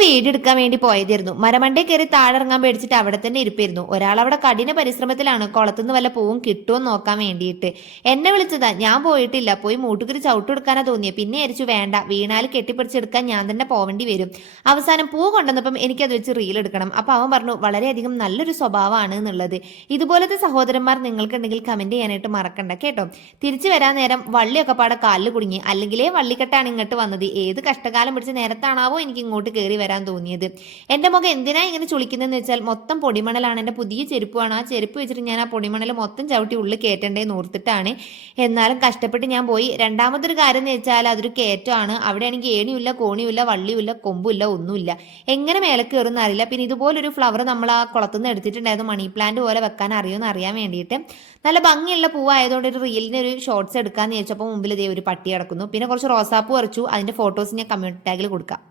Video എടുക്കാൻ വേണ്ടി പോയതായിരുന്നു. മരമണ്ടേ കയറി താഴെറങ്ങാൻ പേടിച്ചിട്ട് അവിടെ തന്നെ ഇരിപ്പായിരുന്നു. ഒരാൾ അവിടെ കഠിന പരിശ്രമത്തിലാണ് കുളത്തുനിന്ന് വല്ല പൂവും കിട്ടുമോ നോക്കാൻ വേണ്ടിയിട്ട്. എന്നെ വിളിച്ചതാ, ഞാൻ പോയിട്ടില്ല. പോയി മൂട്ടുകരി ചവിട്ടെടുക്കാനാ തോന്നിയത്. പിന്നെ അരിച്ചു വേണ്ട, വീണാൽ കെട്ടിപ്പിടിച്ചെടുക്കാൻ ഞാൻ തന്നെ പോവേണ്ടി വരും. അവസാനം പൂ കൊണ്ടുവന്നപ്പം എനിക്കത് വെച്ച് റീൽ എടുക്കണം. അപ്പൊ അവൻ പറഞ്ഞു വളരെയധികം നല്ലൊരു സ്വഭാവമാണ് എന്നുള്ളത്. ഇതുപോലത്തെ സഹോദരന്മാർ നിങ്ങൾക്കുണ്ടെങ്കിൽ കമന്റ് ചെയ്യാനായിട്ട് മറക്കണ്ട കേട്ടോ. തിരിച്ചു വരാൻ നേരം വള്ളിയൊക്കെ പാടെ കാലിൽ കുടുങ്ങി. അല്ലെങ്കിലേ വള്ളിക്കെട്ടാണ് ഇങ്ങോട്ട് വന്നത്. ഏത് കഷ്ടകാലം പിടിച്ച നേരത്താണാവോ എനിക്ക് ഇങ്ങോട്ട് കയറി വരാൻ തോന്നിയത്. എന്റെ മുഖം എന്തിനാ ഇങ്ങനെ ചുളിക്കുന്നതെന്ന് വെച്ചാൽ മൊത്തം പൊടിമണലാണ്. എന്റെ പുതിയ ചെരുപ്പാണ്. ആ ചെരുപ്പ് വെച്ചിട്ട് ഞാൻ ആ പൊടിമണൽ മൊത്തം ചവിട്ടി ഉള്ളിൽ കയറ്റേണ്ടതെന്ന് ഓർത്തിട്ടാണ്. എന്നാലും കഷ്ടപ്പെട്ട് ഞാൻ പോയി. രണ്ടാമതൊരു കാര്യം എന്ന് വെച്ചാൽ അതൊരു കയറ്റമാണ്. അവിടെ ആണെങ്കിൽ ഏണിയുമില്ല, കോണിയുമില്ല, വള്ളിയുമില്ല, കൊമ്പുമില്ല, ഒന്നുമില്ല. എങ്ങനെ മേലെ കയറുമെന്ന് അറിയില്ല. പിന്നെ ഇതുപോലൊരു ഫ്ലവർ നമ്മൾ ആ കുളത്തുനിന്ന് എടുത്തിട്ടുണ്ടായിരുന്നു. മണി പ്ലാന്റ് പോലെ വെക്കാൻ അറിയുമെന്ന് അറിയാൻ വേണ്ടിയിട്ട്. നല്ല ഭംഗിയുള്ള പൂവായതുകൊണ്ട് ഒരു റീലിന് ഒരു ഷോർട്സ് എടുക്കാന്ന് ചോദിച്ചപ്പോൾ മുമ്പിൽ ഇതേ ഒരു പട്ടി കിടക്കുന്നു. പിന്നെ കുറച്ച് റോസാപ്പൂ പറിച്ചു. അതിന്റെ ഫോട്ടോസ് ഞാൻ കമ്മ്യൂണിറ്റി ടാഗിൽ കൊടുക്കാം.